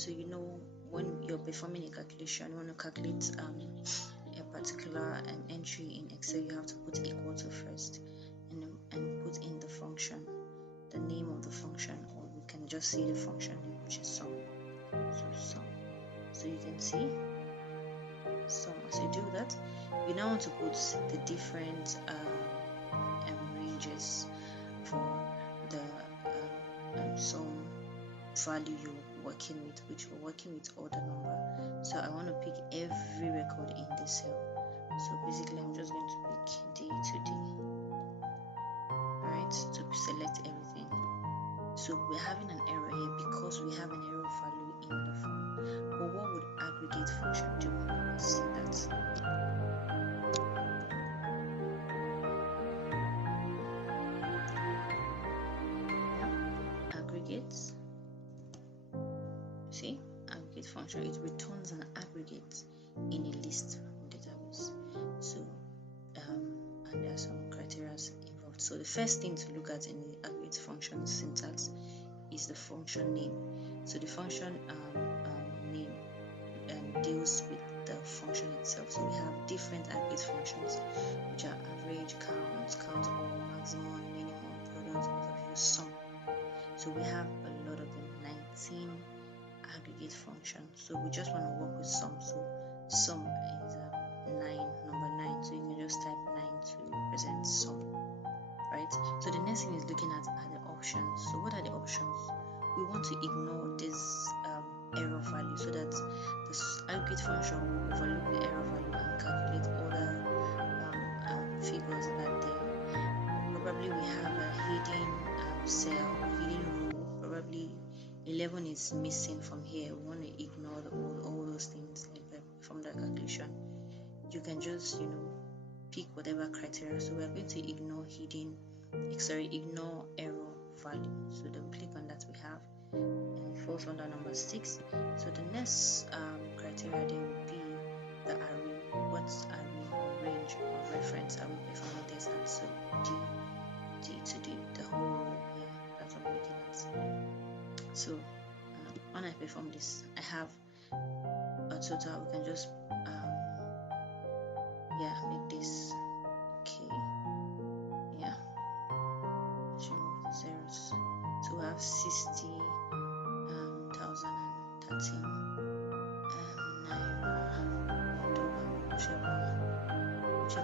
So you know, when you're performing a calculation, you want to calculate a particular entry in Excel, you have to put equal to first, and put in the function, the name of the function, or we can just say the function name, which is sum. So sum. So you can see sum. As you do that, you now want to put the different ranges for the sum value you're working with, which we're working with order number. So I want to pick every record in this cell. So basically I'm just going to pick D to D, right, to select everything. So we're having an error here because we have an error value in the form. But what would aggregate function do? Let's see that. Aggregates. See, aggregate function, it returns an aggregate in a list from database. So and there are some criteria involved. So the first thing to look at in the aggregate function syntax is the function name. So the function name deals with the function itself. So we have different aggregate functions, which are average, count all, maximum, minimum, product, overview, sum. So we have a lot of them, 19 aggregate functions. So we just want to work with sum. So sum is 9, number 9. So you can just type 9 to represent sum, right? So the next thing is looking at are the options. So what are the options? We want to ignore this error value so that this aggregate function will overlook the error value and calculate other figures that are there. Probably we have a hidden cell, hidden row. Probably 11 is missing from here. We want to ignore all those things from the calculation. You can just pick whatever criteria. So we are going to ignore ignore error value. So then click on that. We have, and it falls under number 6. So the next criteria then will be the array. What array or range of reference are we performing this at? So D to D, the whole row here. That's what we're looking at. So when I perform this, I have a total. We can just make this okay. Yeah, let's remove the zeros. So we have 60,013 naira, dollar, whichever one we're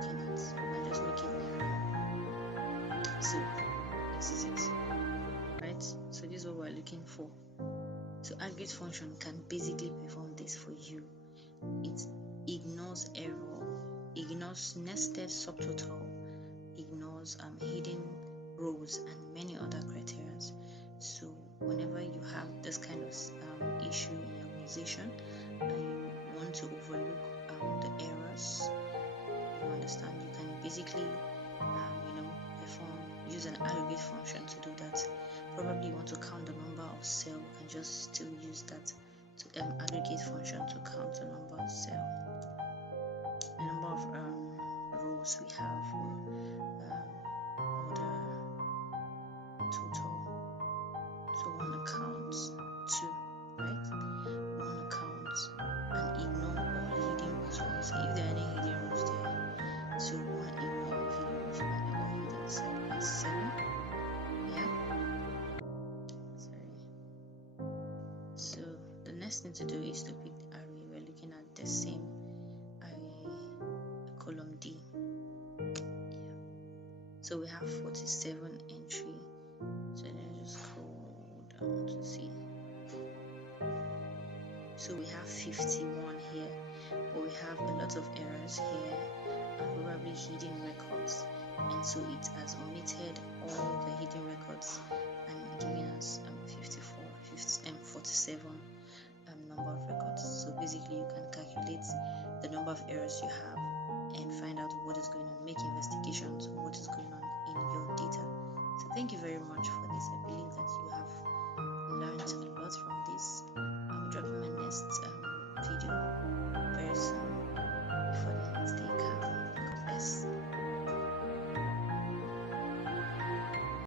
looking at. And just make it naira. So this is it, right? So this is what we're looking for. So aggregate function can basically perform this for you. It ignores error, ignores nested subtotal, ignores hidden rows, and many other criteria. So whenever you have this kind of issue in your organization and you want to overlook the errors, you understand, you can basically use an aggregate function to do that. Probably you want to count the number of cells, you can just still use that to aggregate function to count the number of cells. The number of rows we have, or the total. So we want to count 2, right? We want to count and ignore all hidden rows. So if there are any hidden rows there, so we want to ignore all hidden rows and all hidden cells. That's 7. So the next thing to do is to pick the array. We're looking at the same array, column D. So we have 47 entry. So let's just scroll down to see. So we have 51 here, but we have a lot of errors here and probably hidden records. And so it has omitted all the hidden records and giving us 47 number of records. So basically you can calculate the number of errors you have and find out what is going on, make investigations on what is going on in your data. So thank you very much for this. I believe that you have learned a lot from this. I'll be dropping my next